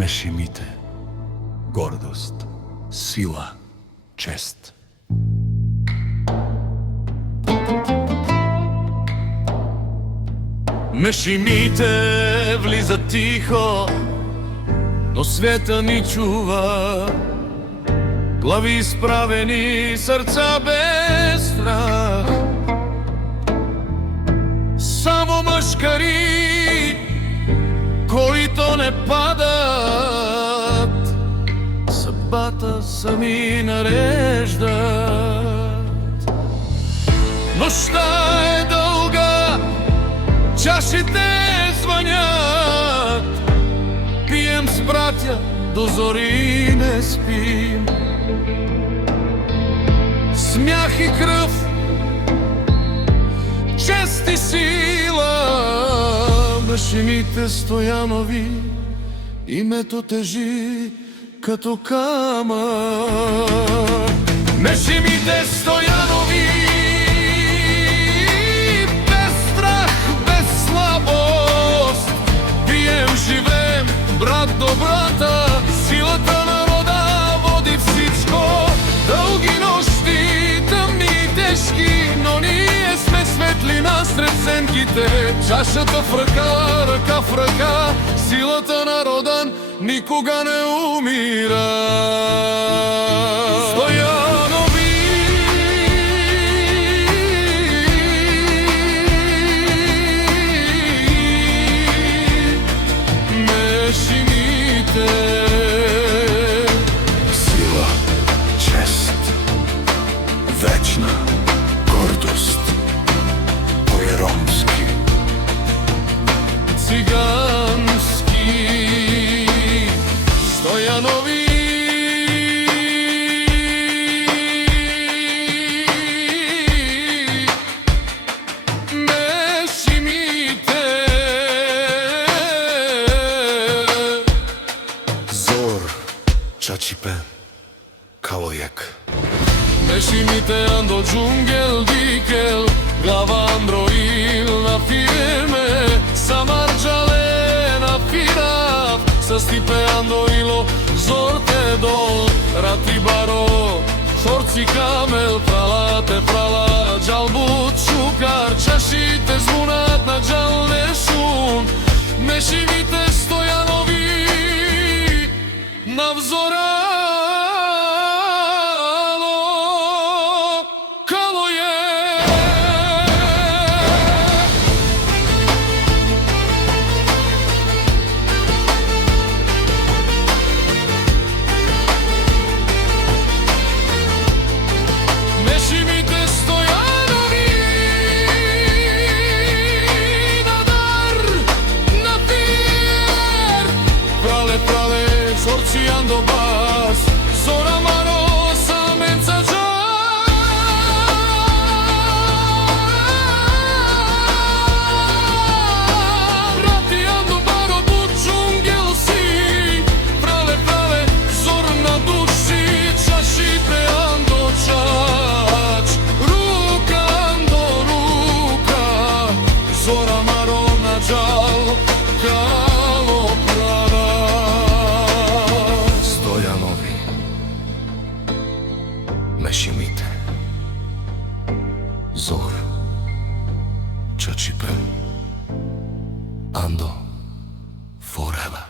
мешимите, гордост, сила, чест. Мешимите влиза тихо, но света ни чува. Глави исправени, срца без страх. Само мъжкари, които не падат, съдбата сами нареждат. Нощта е дълга, чашите звънят, пием с братя, до зори не спим. Смях и кръв, чест и сила, мешимите Стоянови, името тежи като камък. Мешимите Стоянови, без страх, без слабост, пием, живеем, брат до брата, силата народа води всичко. Дълги нощи, тъмни и тежки, но ние сме светлина сред сенките. Чашата в ръка, ръка в ръка, силата народа никога не умира. Стоянови, мешимите, Сила, чест, вечна гордост, по-ромски, цигански. Стоянови, мешимите, Зор, Чачипен, Калојек. мешимите андо джунгел дикел, глава андроил на фирме, самарджале на фирав, с типе андоило, зорте дол, рати баро, шорци камел, пралате прала, джалбут шукар, чашите звунат на джалне шун. Мешимите Стоянови, на взора мешимите Стоянови, на дар, на пир, прале, прале, шорци андо бас, зора маро, саменца джар, рати андо баро, бут джунгел си, прале, прале, зор на души, чашите андо чач, рука андо рука, зора маро на джал, кало права. Стојанови, мешимите, Зор, Чачипен, Андо, forever.